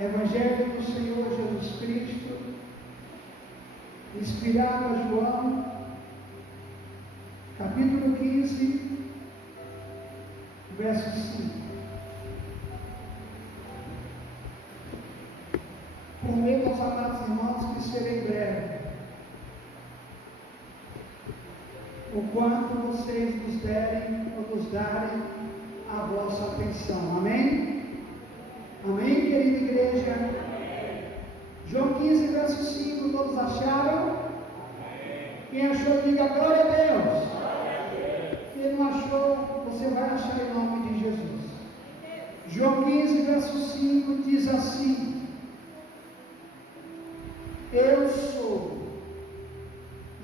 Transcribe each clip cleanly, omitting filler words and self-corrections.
Evangelho do Senhor Jesus Cristo, inspirado a João, capítulo 15, verso 5. Prometo aos amados irmãos que serei breve, o quanto vocês nos derem ou nos darem a vossa atenção. Amém? Amém, querida igreja? Amém. João 15, verso 5, todos acharam? Amém. Quem achou, diga glória a Deus. Glória a Deus. Quem não achou, você vai achar em nome de Jesus. João 15, verso 5 diz assim: eu sou,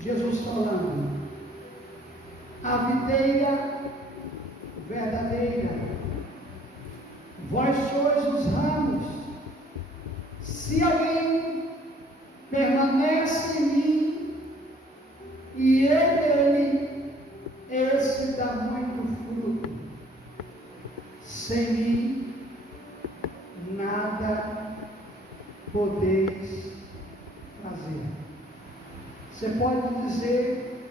Jesus falando, a videira verdadeira, vós sois os ramos. Se alguém permanece em mim e eu nele, esse dá muito fruto. Sem mim nada podeis fazer. Você pode dizer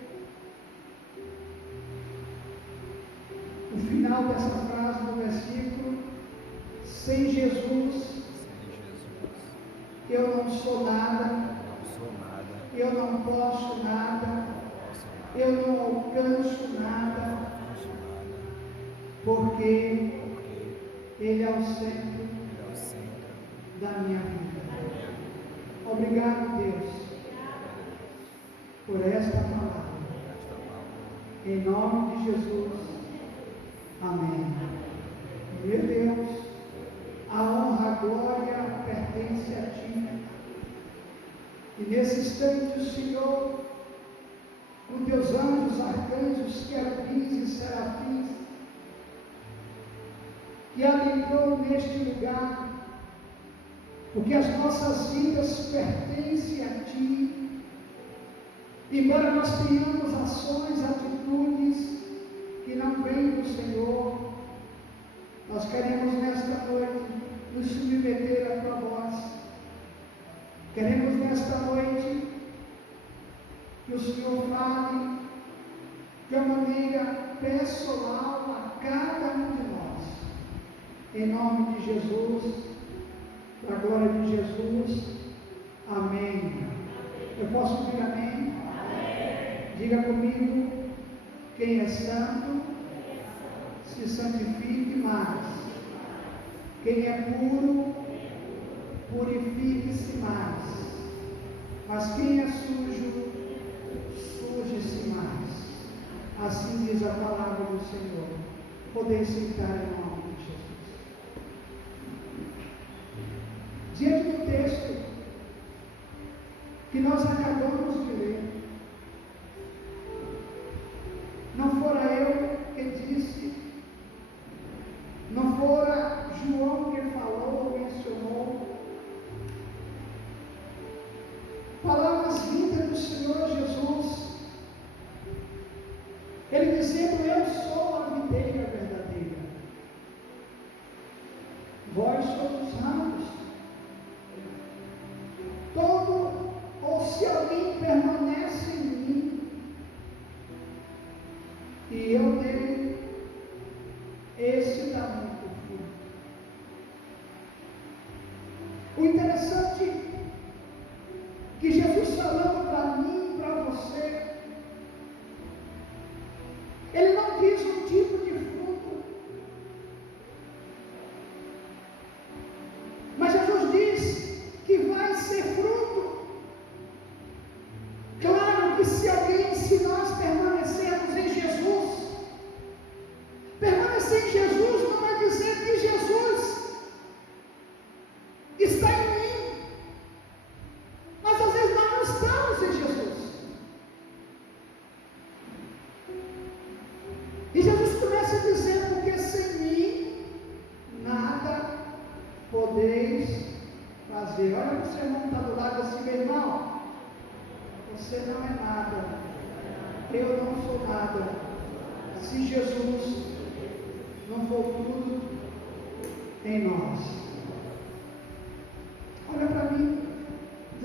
o final dessa frase no versículo: sem Jesus eu não sou nada, eu não posso nada, eu não alcanço nada, porque Ele é o centro da minha vida. Obrigado, Deus, por esta palavra. Em nome de Jesus. Amém. Meu Deus, a honra, a glória pertence a Ti. E nesse instante o Senhor, com Teus anjos, arcanjos, querubins e serafins, que adentrou neste lugar, porque as nossas vidas pertencem a Ti. Embora nós tenhamos ações, atitudes que não vêm do Senhor, nós queremos nesta noite nos submeter à Tua voz. Queremos nesta noite que o Senhor fale de uma maneira pessoal a cada um de nós. Em nome de Jesus, para a glória de Jesus. Amém. Eu posso dizer amém? Amém. Diga comigo: quem é santo, se santifique mais. Quem é puro, purifique-se mais. Mas quem é sujo, suje-se mais. Assim diz a palavra do Senhor. Podeis sentar em nome de Jesus. Diante do texto que nós acabamos de ler, não fora eu que disse, não fora João que falou ou mencionou, palavras vindas do Senhor Jesus, Ele dizendo: eu sou a videira verdadeira, vós sois os ramos. Todo, ou se alguém permanece em mim e eu nele, esse dá muito fruto. O interessante é que Jesus falando para mim e para você, Ele não diz um tipo de fruto, mas Jesus diz que vai ser fruto. Claro que se nós permanecermos em Jesus, permanecer em Jesus não é dizer que Jesus está em mim, mas às vezes nós não estamos em Jesus. E Jesus começa a dizer: porque sem mim nada podeis fazer. Olha para o seu irmão que está do lado assim: meu irmão, você não é nada, eu não sou nada, se Jesus não for tudo em nós.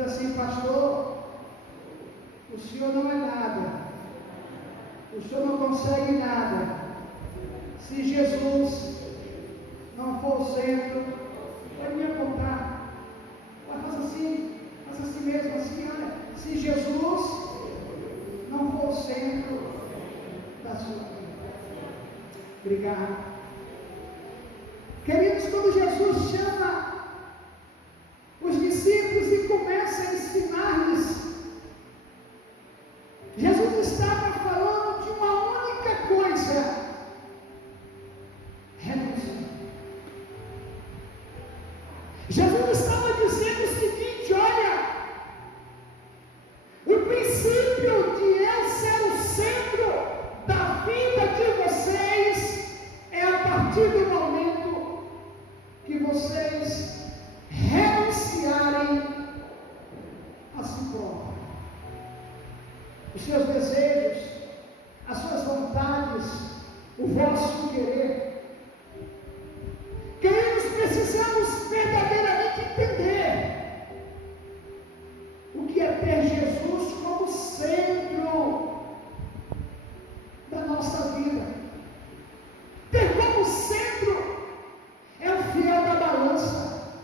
assim, pastor, o senhor não é nada, o senhor não consegue nada, se Jesus não for o centro, vai me apontar, faz assim mesmo, assim, olha, se Jesus não for o centro da sua vida. Obrigado. Queridos, quando Jesus chama os discípulos e começa a ensinar-lhes, Jesus estava falando de uma única coisa: renúncia. Jesus estava dizendo o seguinte: olha, o princípio de eu ser o centro da vida de vocês é a partir do momento que vocês renunciarem a si próprios, os seus desejos, as suas vontades, o vosso querer. Queridos, precisamos verdadeiramente entender o que é ter Jesus como centro da nossa vida. Ter como centro é o fiel da balança.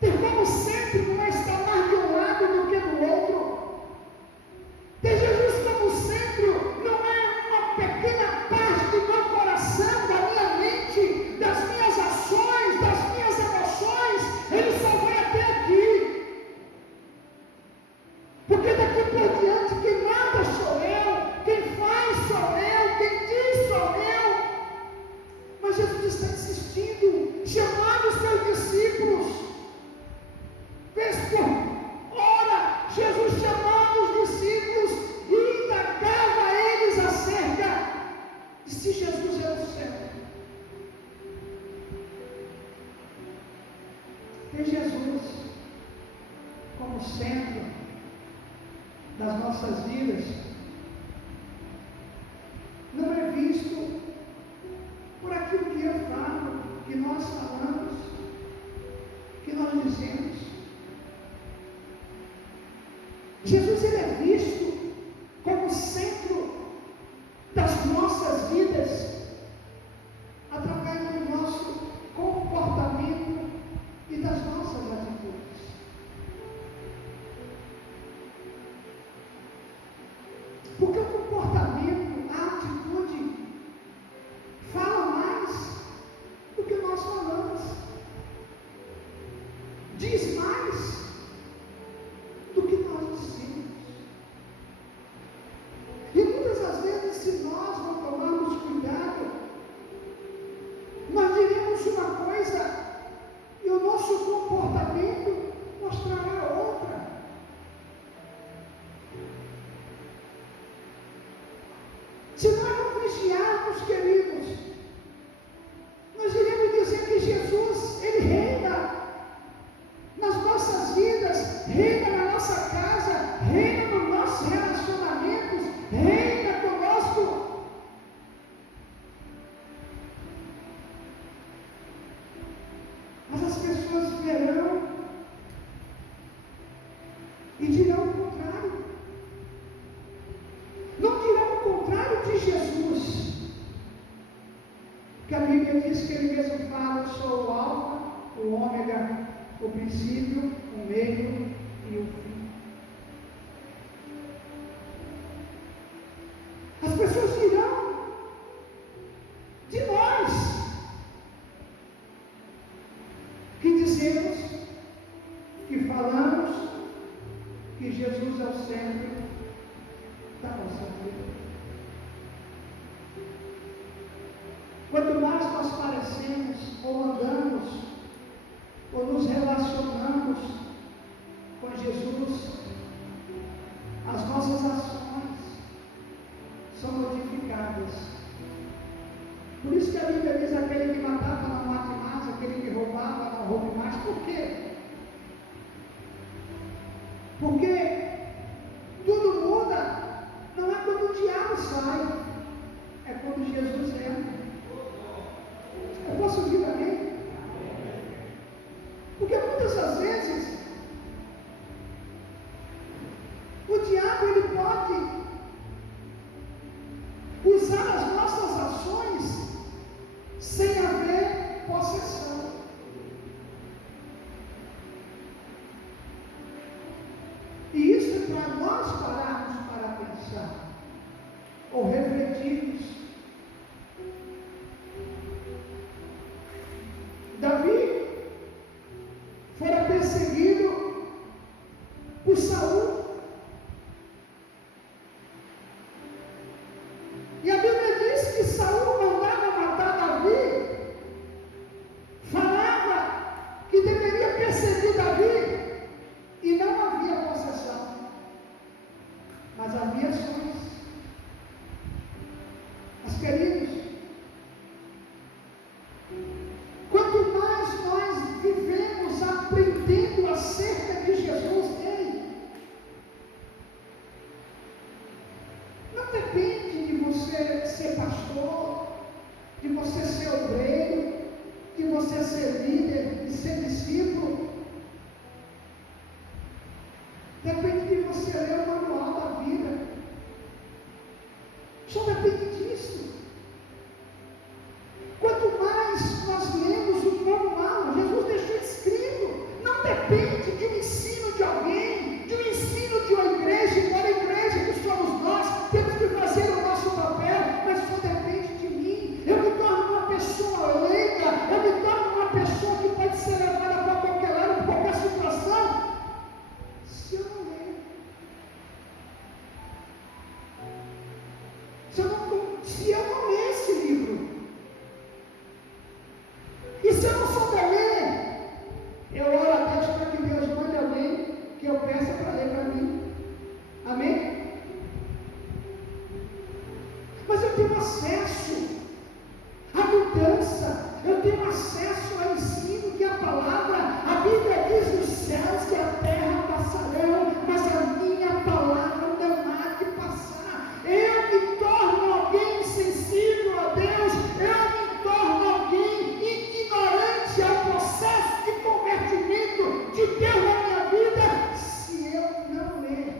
Ter como centro não é estar mais de um lado do que do outro. Ter Jesus como centro não é uma pequena parte do meu coração, da minha mente, das minhas ações, das minhas emoções. Ele só vai até aqui. Porque daqui por diante quem manda sou eu, quem faz sou eu, quem diz sou eu. Mas Jesus está insistindo, chamando os seus discípulos. Vez por hora, Jesus chamando os discípulos e indagava a eles acerca de se Jesus era o centro. Ter Jesus como centro das nossas vidas não é visto por aquilo que eu falo, que nós falamos, que nós dizemos. Jesus, ele é visto como centro das nossas vidas através do nosso comportamento e das nossas atitudes. Porque o comportamento, a atitude, fala mais do que nós falamos, diz mais do que nós dizemos. E muitas das vezes, se nós não tomarmos cuidado, nós diremos uma coisa e o nosso comportamento mostrará outra. Se nós não vigiarmos, queridos, nós iremos dizer que Jesus, ele reina nas nossas vidas, reina na nossa casa, reina nos nossos relacionamentos, reina conosco. Mas as pessoas verão e dirão o contrário. Não dirão o contrário de Jesus, que a Bíblia diz que ele mesmo fala: eu sou o alfa, o ômega, o princípio, o meio e o fim. As pessoas dirão de nós que dizemos, que falamos que Jesus é o centro da nossa vida. Quanto mais nós parecemos, ou andamos, ou nos relacionamos com Jesus, as nossas ações são modificadas. Por isso que a Bíblia diz: aquele que matava não mate mais, aquele que roubava não roube mais. Por quê? Porque tudo muda, não é quando o diabo sai, é quando Jesus entra. Eu posso ouvir amém? Porque muitas das vezes você ser obreiro, de você ser líder e ser discípulo. Depende de você ler o manual da vida. Só depende disso. Quanto mais nós lemos o manual, Jesus deixou escrito. Não depende de um ensino de alguém, de um ensino de uma igreja, embora a igreja que somos nós, temos que fazer o nosso papel, mas só depende de mim. Eu me torno uma pessoa leiga, eu me torno uma pessoa que pode ser levada para qualquer lado, para qualquer situação, se eu não ler. Se eu não ler esse livro, e se eu não souber ler, eu oro a Deus para que Deus mande alguém que eu peça para ler para mim. Amém? Mas eu tenho acesso à mudança, eu tenho acesso ao ensino que a palavra, a Bíblia diz: os céus e a terra passarão, mas a minha palavra não há de passar. Eu me torno alguém insensível a Deus, eu me torno alguém ignorante ao processo de convertimento de Deus na minha vida, se eu não ler,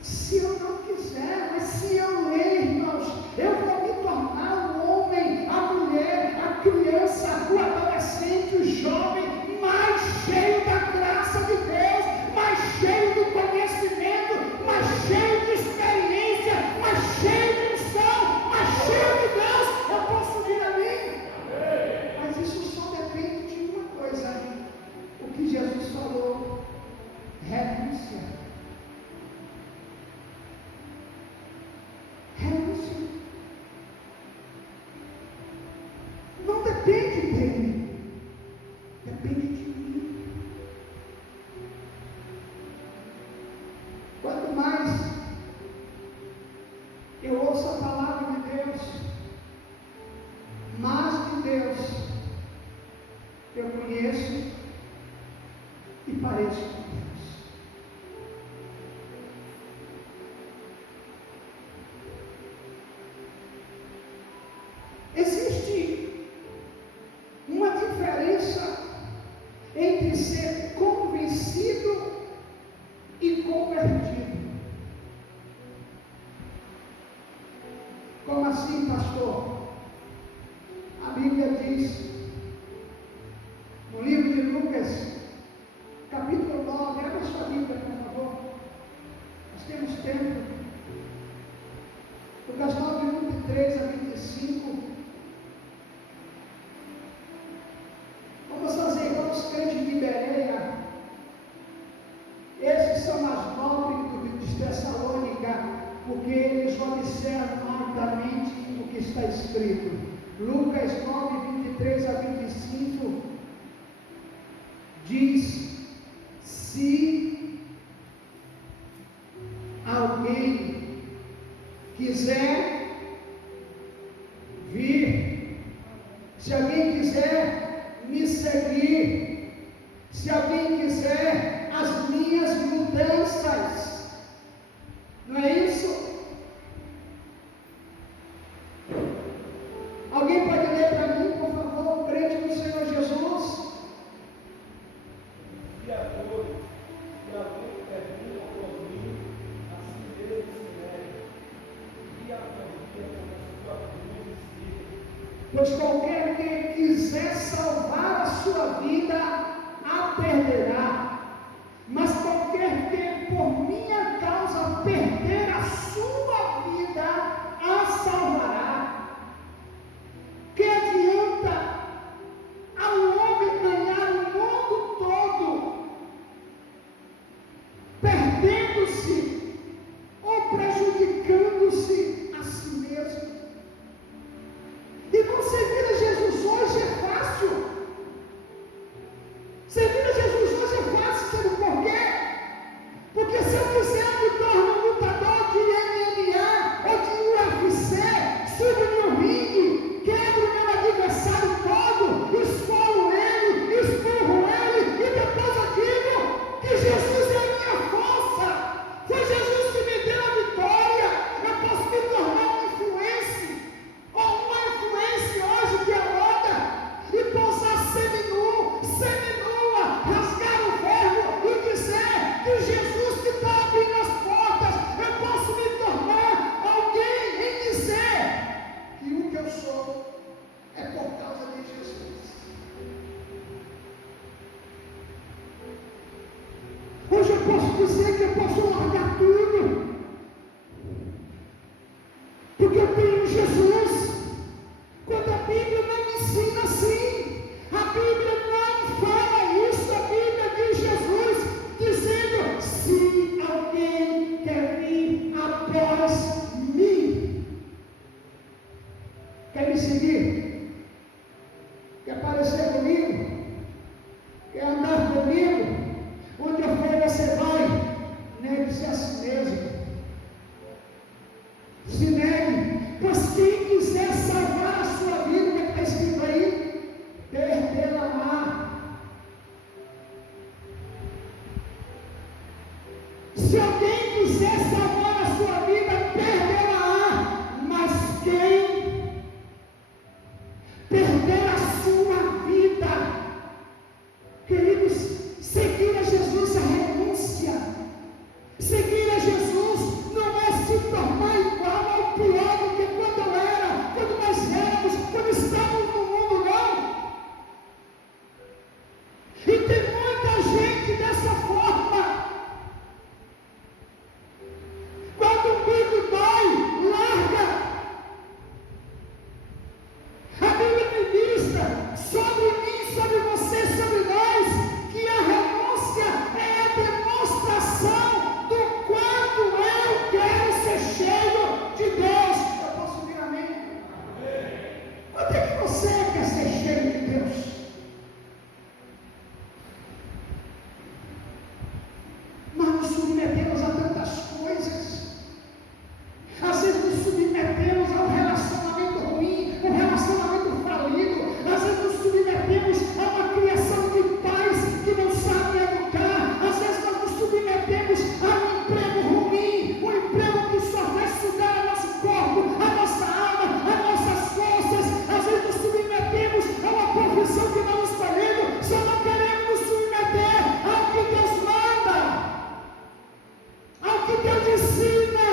se eu não quiser. Mas se eu ler, irmãos, eu vou me tornar o homem, a mulher, a criança, o adolescente, o jovem mais cheio da graça de Deus, mais cheio do conhecimento, mais cheio de experiência, mais cheio de unção, mais cheio de Deus. Eu posso ir a mim, mas isso só depende de uma coisa: o que Jesus falou, renúncia. Renúncia. Não depende dele, depende de mim. Quanto mais eu ouço a palavra de Deus, mais de Deus eu conheço e pareço com Deus. Existe uma diferença entre ser convencido e convertido. Como assim, pastor? A Bíblia diz, no livro de Lucas, capítulo 9, abra sua Bíblia, por favor. Nós temos tempo. Lucas 9, 23 a 25. Vamos fazer igual os crentes de Bereia. Esses são mais nobres de Tessalônica, porque eles observam ardamente o que está escrito. Lucas 9, 23 a 25 diz: se alguém quiser vir, se alguém quiser me seguir, se alguém quiser as minhas mudanças, não é isso? Alguém pode ler para mim, por favor, o crente do Senhor Jesus? E agora, se alguém termina por mim, assim mesmo se nega, e a família com a sua cruz e Pois qualquer que quiser salvar a sua vida, a perderá. Mas qualquer que por minha causa perder a sua vida, a salvará. Que adianta ao homem ganhar o mundo todo, perdendo-se ou prejudicando-se a si mesmo? Irmão, servir a Jesus hoje é fácil. Servir a Jesus hoje é fácil, sabe por quê? Quer me seguir? Quer parecer comigo? Quer andar comigo? Onde eu for você vai? Negue-se a si mesmo. Se negue, pois quem quiser salvar a sua vida, o que está escrito aí? Perdê-la-á. Se alguém quiser salvar a sua vida, perdê-la-á. Mas quem perder a sua vida, queridos, seguir a Jesus é renúncia. Seguir a Jesus não é se tornar igual ao pior do que quando eu era, quando nós éramos, quando estávamos no mundo, não. E tem muita gente dessa forma. Quando o bico dói, larga. A Bíblia me ministra sobre mim, sobre você, sobre nós, que a renúncia é a demonstração do quanto eu quero ser cheio de Deus. Eu posso ouvir amém? Quanto é que você quer ser cheio de Deus? Nós nos submetemos a tantas coisas. Às vezes nos submetemos a um relacionamento ruim, um relacionamento falido. Às vezes nos submetemos a uma criação de pais que não sabem educar. Às vezes nós nos submetemos a um emprego ruim, um emprego que só vai sugar o nosso corpo, a nossa alma, as nossas forças. Às vezes nos submetemos a uma profissão que não escolhemos, só não queremos nos submeter ao que Deus manda, ao que Deus ensina.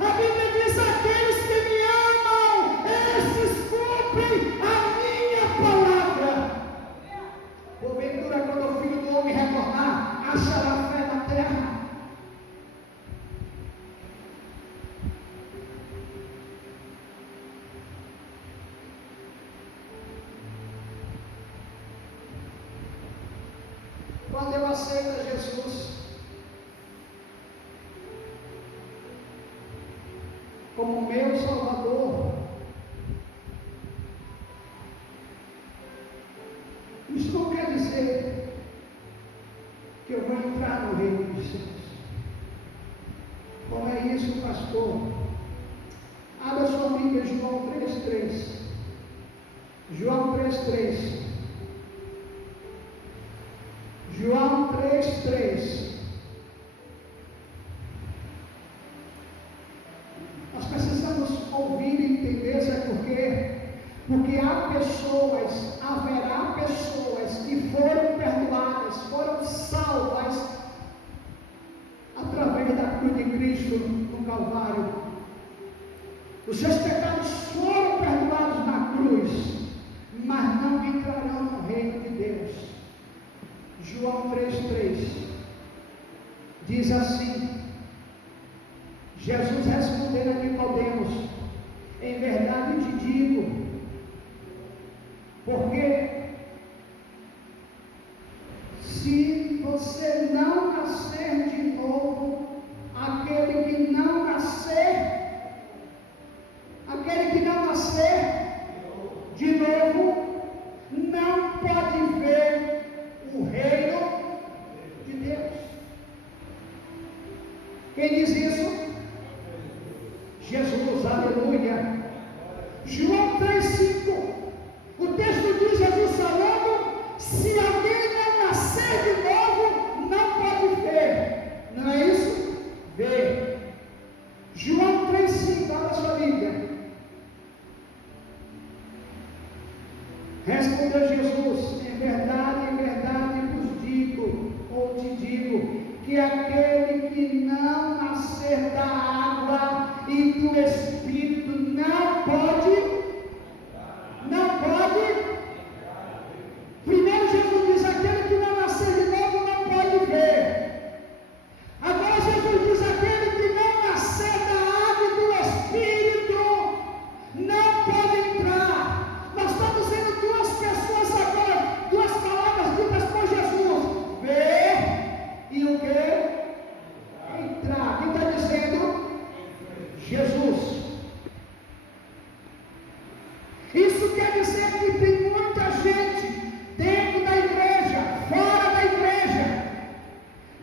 A Bíblia diz: aqueles que me amam, estes cumprem a minha palavra. Porventura, quando o Filho do Homem retornar, achará fé na terra? Quando eu aceito Jesus como meu Salvador, isso não quer dizer que eu vou entrar no reino dos céus. Como é isso, pastor? Abra sua Bíblia, João 3,3. João 3,3. João 3,3. Nós precisamos ouvir e entender, sabe por quê? Porque haverá pessoas que foram perdoadas, foram salvas através da cruz de Cristo no Calvário. Os seus pecados foram perdoados na cruz, mas não entrarão no reino de Deus. João 3,3 diz assim: Jesus respondendo a Nicodemos: em verdade te digo, porque se você não nascer de novo, aquele que não nascer de novo, não pode ver o reino de Deus. Quem diz isso? Jesus, aleluia. João 3,5. O texto diz, Jesus falando: se alguém não nascer de novo, não pode ver. Não é isso? Ver. João 3,5, abra sua Bíblia. Respondeu Jesus: em verdade vos digo, ou te digo, que aquele que não nascer da água e do Espírito não pode. Primeiro Jesus diz: aquele que não nascer de novo não pode ver. Agora Jesus diz: aquele que não nascer da água e do Espírito não pode entrar. Nós estamos vendo duas pessoas agora, duas palavras ditas por Jesus: ver e o que? Entrar. Quem está dizendo? Jesus. Isso quer dizer que tem muita gente dentro da igreja, fora da igreja,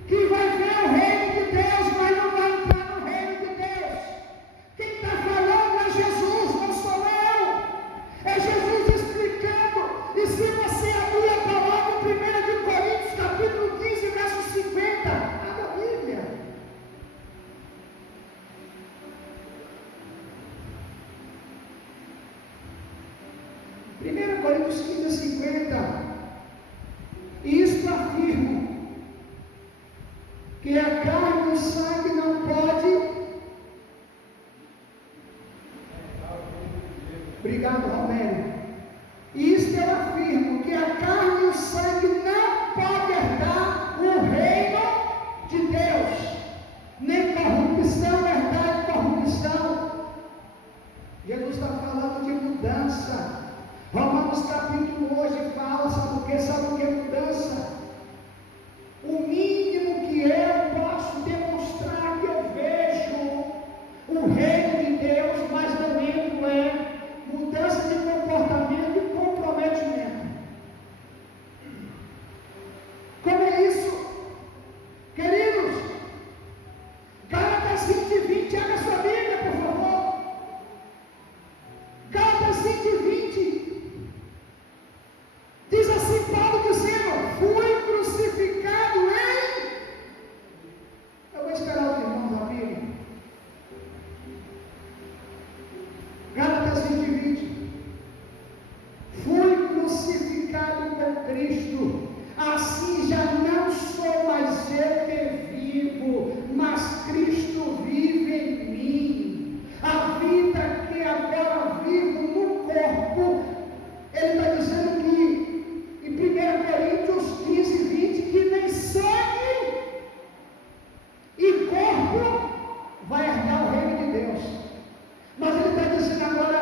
que vai ver o reino de Deus, mas não vai entrar no reino de Deus. Quem está falando é Jesus, não sou eu. É Jesus explicando. E se você abrir a palavra em 1 Coríntios, capítulo 15, verso 50, abra a Bíblia. 1 Coríntios 15, 50. Isto afirmo, que a carne e o sangue não pode. Obrigado, Romério. Isto eu afirmo, que a carne e o sangue não podem herdar o reino de Deus, nem corrupção herdar corrupção. Jesus está falando de mudança. Romanos capítulo hoje fala, sabe o que? Sabe o que é mudança? O mínimo que eu posso demonstrar que eu vejo o reino de Deus, mas não entro, é mudança de comportamento e comprometimento. Como é isso? Queridos, Gálatas 20:20, abra sua Bíblia, por favor. Gálatas 20:20. Diz assim Paulo dizendo: fui crucificado em... Eu vou esperar os irmãos abrirem. Gálatas 20:20. Fui crucificado com Cristo, assim já não sou mais eu que vivo, mas Cristo vive em mim. A vida que agora vivo no corpo, ele está dizendo que em 1 Coríntios 15:20, que nem sangue e corpo vai herdar o reino de Deus. Mas ele está dizendo agora: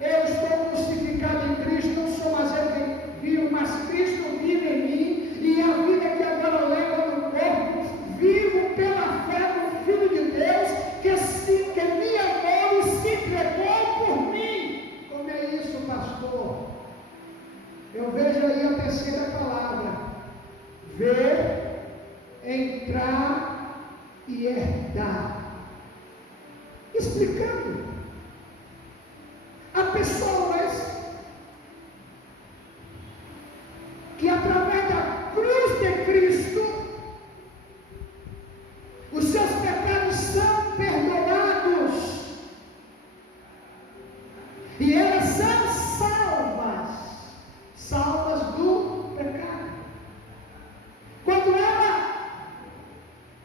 eu estou crucificado em Cristo, não sou mais eu que vivo, mas Cristo vive em mim, e a vida que agora levo no corpo, vivo pela fé no Filho de Deus, que me amou e se entregou por mim. Como é isso, pastor? Eu vejo aí a terceira palavra: ver, entrar e herdar. Explicando, há pessoas que através da cruz de Cristo, os seus pecados são perdoados e elas são salvas do pecado. Quando ela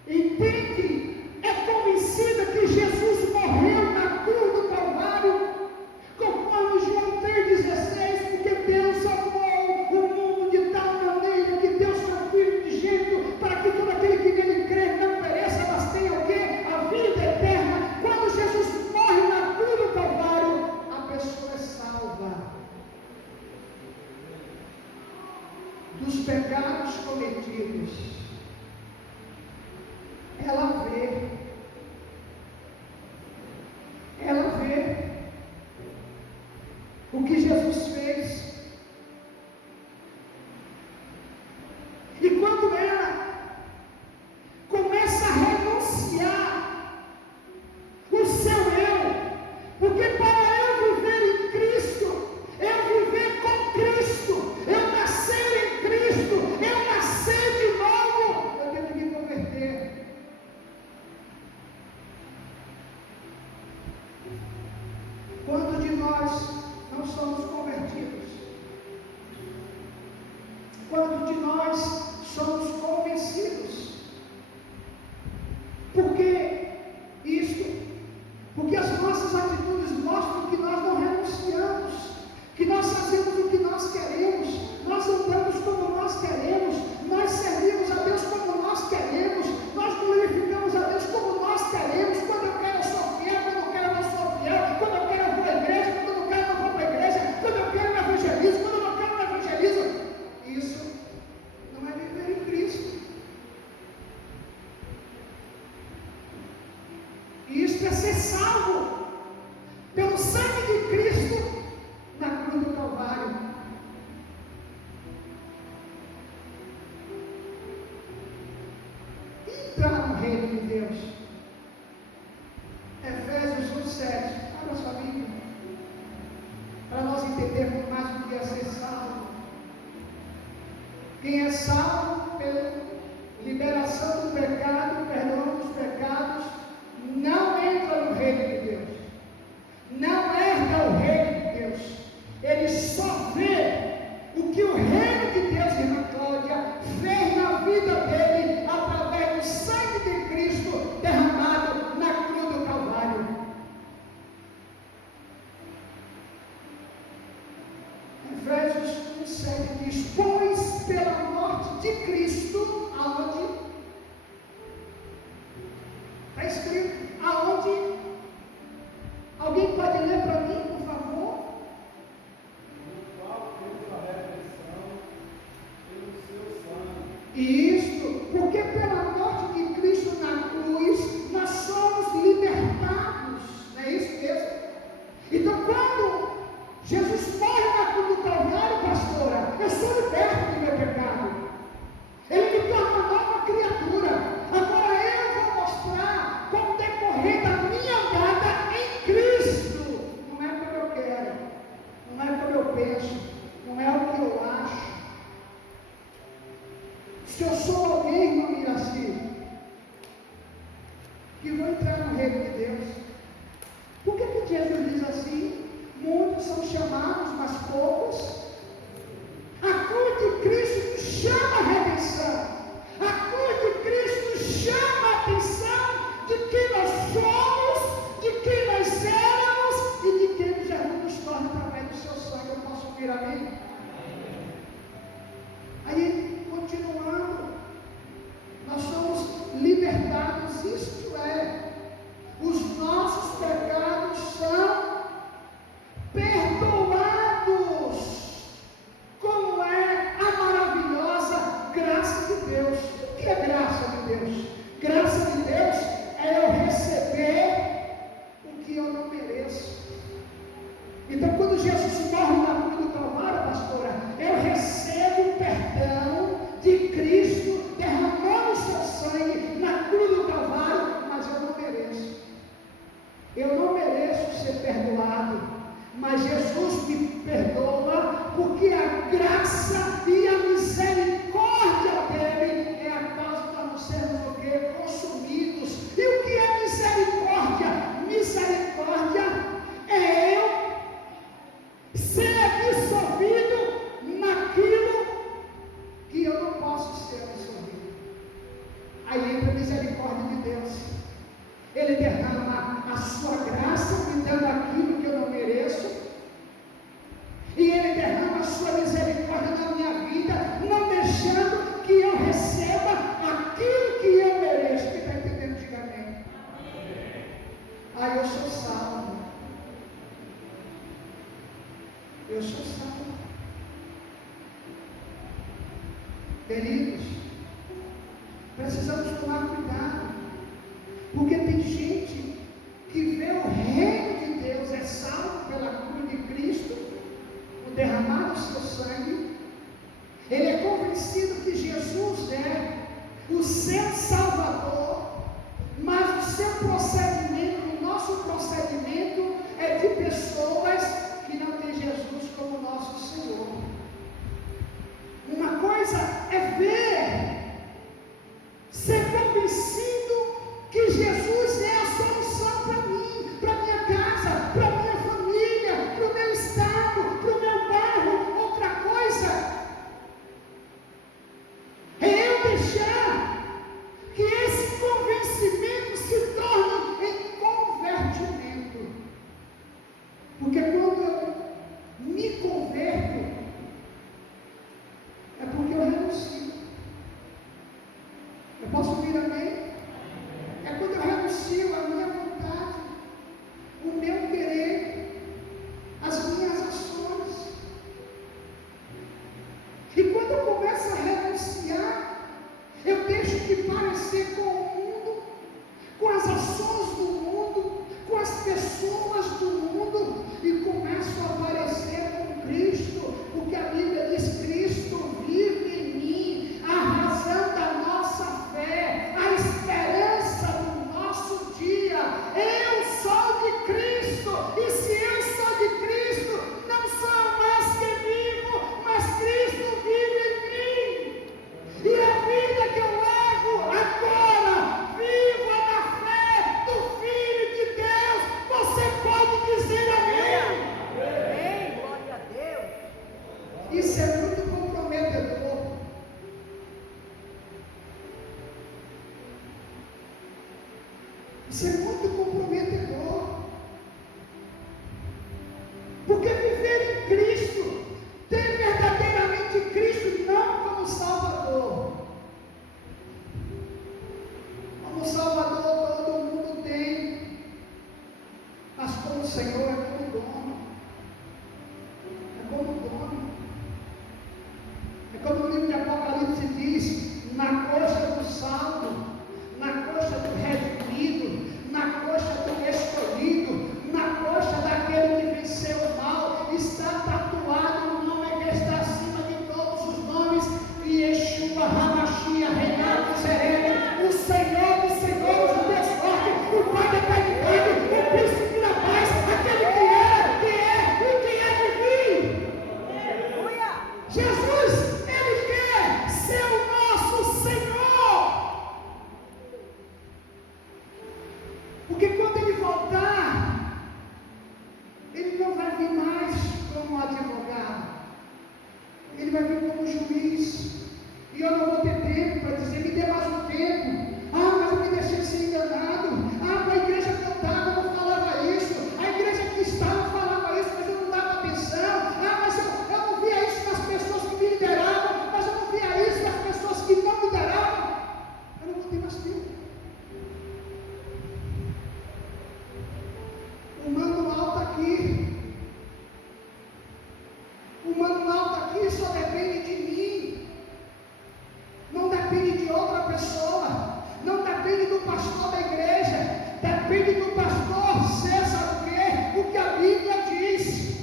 entende, é convencida que Jesus morreu na cruz do Calvário, conforme João 3,16, porque Deus amou o mundo de tal maneira que deu seu Filho unigênito, para que todo aquele que nele crê não pereça, mas tenha o quê? A vida eterna. Quando Jesus morre na cruz do Calvário, a pessoa é salva dos pecados cometidos. Ela vê o que Jesus fez. E quando ela começa a renunciar o seu eu, porque para eu viver em Cristo, eu viver com Cristo, eu nascer em Cristo, eu nascer de novo, eu tenho que me converter. Quantos de nós não somos convertidos? Quantos de nós somos convencidos? Por que isso? Porque as nossas atitudes mostram que nós não renunciamos, que nós fazemos o que nós queremos, nós andamos como nós queremos, nós servimos a Deus como nós queremos, nós glorificamos a Deus como nós queremos. Quando eu quero eu sou fiel, quando eu quero eu não sou fiel, quando eu quero eu vou à igreja, quando eu não quero eu não vou para a igreja, quando eu quero eu evangelizo, quando eu não quero eu evangelizo. Isso não é viver em Cristo. Quem é salvo pela liberação do pecado, perdão dos pecados, não entra no reino de Deus, não herda o reino de Deus. Ele só vê o que o reino de Deus, irmã Cláudia, fez na vida dele através do sangue de Cristo derramado na cruz do Calvário. Efésios 1,7 diz: pois pela morte de Cristo, aonde? Está escrito, aonde? Alguém pode ler para mim, por favor? No qual temos a redenção pelo seu sangue. Isso, porque pela morte de Cristo na cruz, nós somos libertados, não é isso mesmo? Então, quando Jesus morre na cruz do Calvário, pastora, eu sou liberto do meu pecado. Ele me torna uma nova criatura. Agora eu vou mostrar como decorrer da minha andada em Cristo. Não é como eu quero, não é como eu penso, não é o que eu acho. Se eu sou alguém, irmão Miraci, que vou entrar no reino de Deus, por que Jesus diz assim? Muitos são chamados, mas poucos. A cruz de Cristo nos chama a redenção. A cruz de Cristo nos chama a atenção de quem nós somos, de quem nós éramos e de quem Jesus nos torna através do seu sangue. Eu posso ouvir amém? Aí, continuando, nós somos libertados, isto é, os nossos pecados são perdoados. Como é a maravilhosa graça de Deus. O que é graça de Deus? Graça de Deus é eu receber o que eu não mereço. Então, quando Jesus morre na cruz do Calvário, pastora, eu recebo o perdão de Cristo derramando o seu sangue na cruz do Calvário, mas eu não mereço. Eu não mereço ser perdoado, mas Jesus me perdoa, porque a graça e a misericórdia dele é a causa de nós sermos o quê? Consumidos. E o que é misericórdia? Misericórdia é eu ser absorvido naquilo que eu não posso ser absorvido. Aí entra a misericórdia de Deus. Ele derrama a sua graça, me dando aquilo que eu não mereço, e Ele derrama a sua misericórdia na minha vida, não deixando que eu receba aquilo que eu mereço. Quem está entendendo, diga amém. Eu sou salvo. Eu sou salvo. Queridos, precisamos tomar cuidado, porque tem gente que vê o reino de Deus, é salvo pela cruz de Cristo, o derramar do seu sangue. Ele é convencido que Jesus é o seu Salvador, mas o seu procedimento, o nosso procedimento é de pessoas que não têm Jesus como nosso Senhor. Uma coisa é ver, ser convencido Isso é muito comprometedor. Isso é muito comprometedor. Porque viver em Cristo, ter verdadeiramente Cristo não como Salvador. Como Salvador todo mundo tem, mas como Senhor é como dono. É como dono. É como o livro de Apocalipse diz, na coxa do salvo, na coxa do redimido, na coxa do escolhido, na coxa daquele que venceu o mal, está tatuado o nome que está acima de todos os nomes, Yeshua HaMashiach, Renato Sereno, o Senhor dos Senhores, o Deus forte, o Pai da eternidade, o Príncipe da paz, aquele que é e que é de vir. Jesus, Ele quer ser o nosso Senhor. Porque quando Ele voltar, Ele não vai vir mais como advogado. Ele vai vir como juiz. E eu não vou ter tempo para dizer, me dê mais um tempo. Ah, mas eu me deixei ser enganado. Ah, a igreja que eu estava não falava isso. A igreja que estava falava isso, mas eu não dava atenção. Ah, mas eu não via isso nas pessoas que me lideravam. Mas eu não via isso nas pessoas que não lideravam. Eu não vou ter mais tempo. O manual está aqui. O manual está aqui, só depende de mim. Não depende de outra pessoa. Não depende do pastor da igreja. Depende do pastor ser, sabe o quê? O que a Bíblia diz.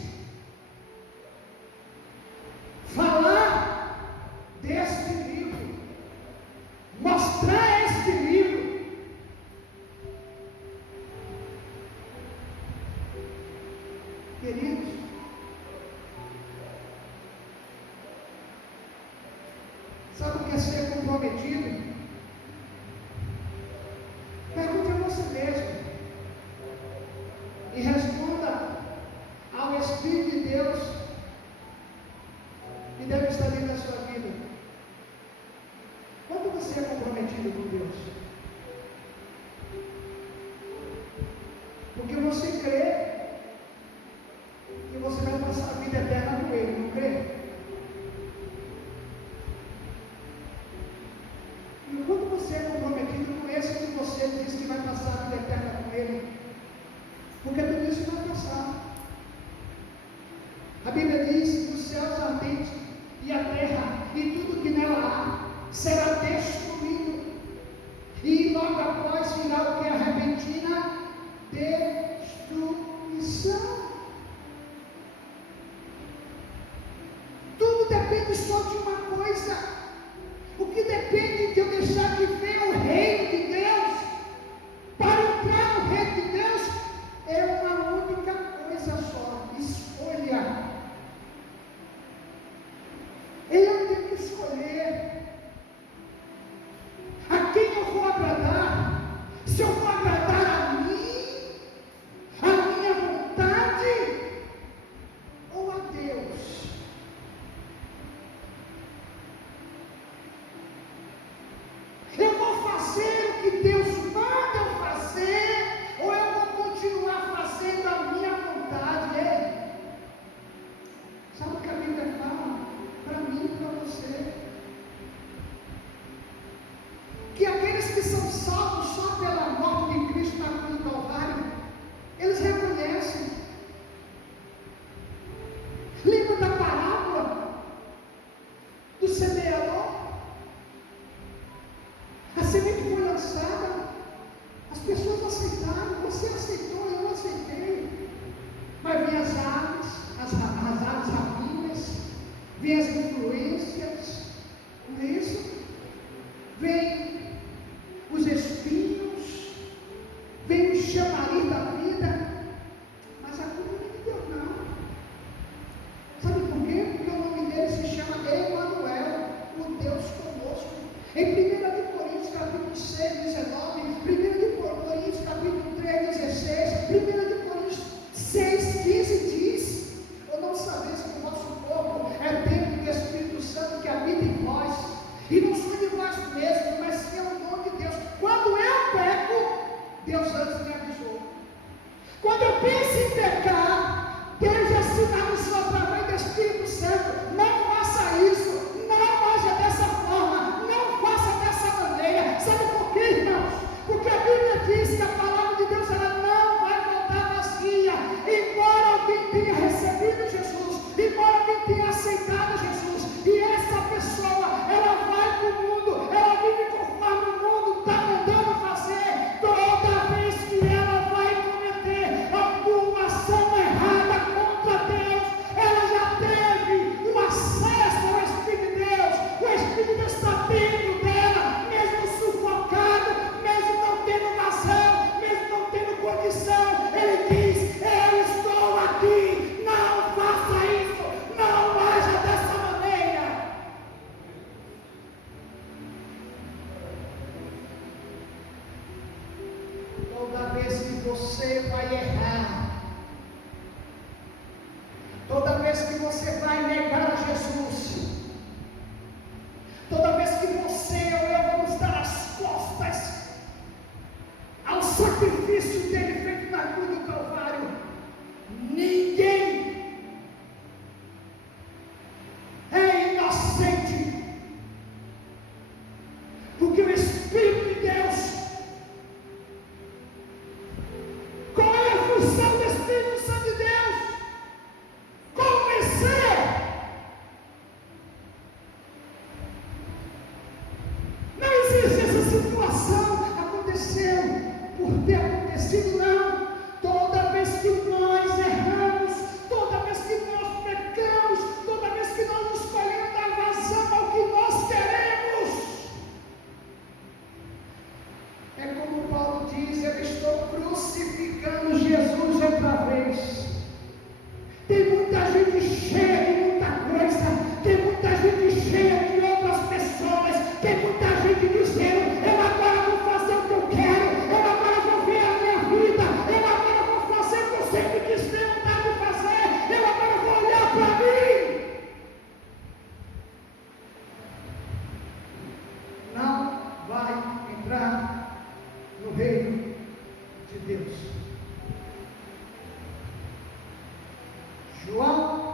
Falar deste livro. Mostrar este livro. Queridos, sabe o que é ser comprometido? Pergunte a você mesmo e responda ao Espírito de Deus que deve estar dentro da sua vida. Quanto você é comprometido com Deus? Porque você crê que você vai passar a vida eterna com Ele, não crê? E quando você é comprometido com esse que você diz que vai passar a vida eterna com Ele, porque tudo isso vai passar. A Bíblia diz que os céus ardentes e a terra e tudo que nela há será destruído. E logo após virá o que? A repentina destruição. Tudo depende só de uma coisa. O que depende de eu deixar de ver o reino de Deus, para entrar no reino de Deus, é uma única coisa só: escolha. Eu tenho que escolher a quem eu vou agradar. Se eu vou agradar a mim, a minha vontade, ou a Deus. Eu vou fazer o que Deus manda eu fazer, ou eu vou continuar fazendo a minha vontade? Sabe o que a Bíblia fala? Para mim e para você. Que aqueles que são salvos só pela morte de Cristo na cruz do Calvário, eles reconhecem. Lembra da parábola do semeador? A semente foi lançada, as pessoas aceitaram, você aceitou, eu aceitei. Mas vem as aves, as aves rainhas, vem as influências, não é isso? Vem os espinhos, vem o chamariz da vida, mas a culpa não é de Deus, não. Sabe por quê? Porque o nome dele se chama Emanuel, o Deus conosco. Em 1 Coríntios capítulo 6, 19, 1 Coríntios capítulo 3, 16, 1 Coríntios 6, 15 diz: ou não sabeis que o vosso corpo é templo vez que você vai negar Jesus, toda vez que você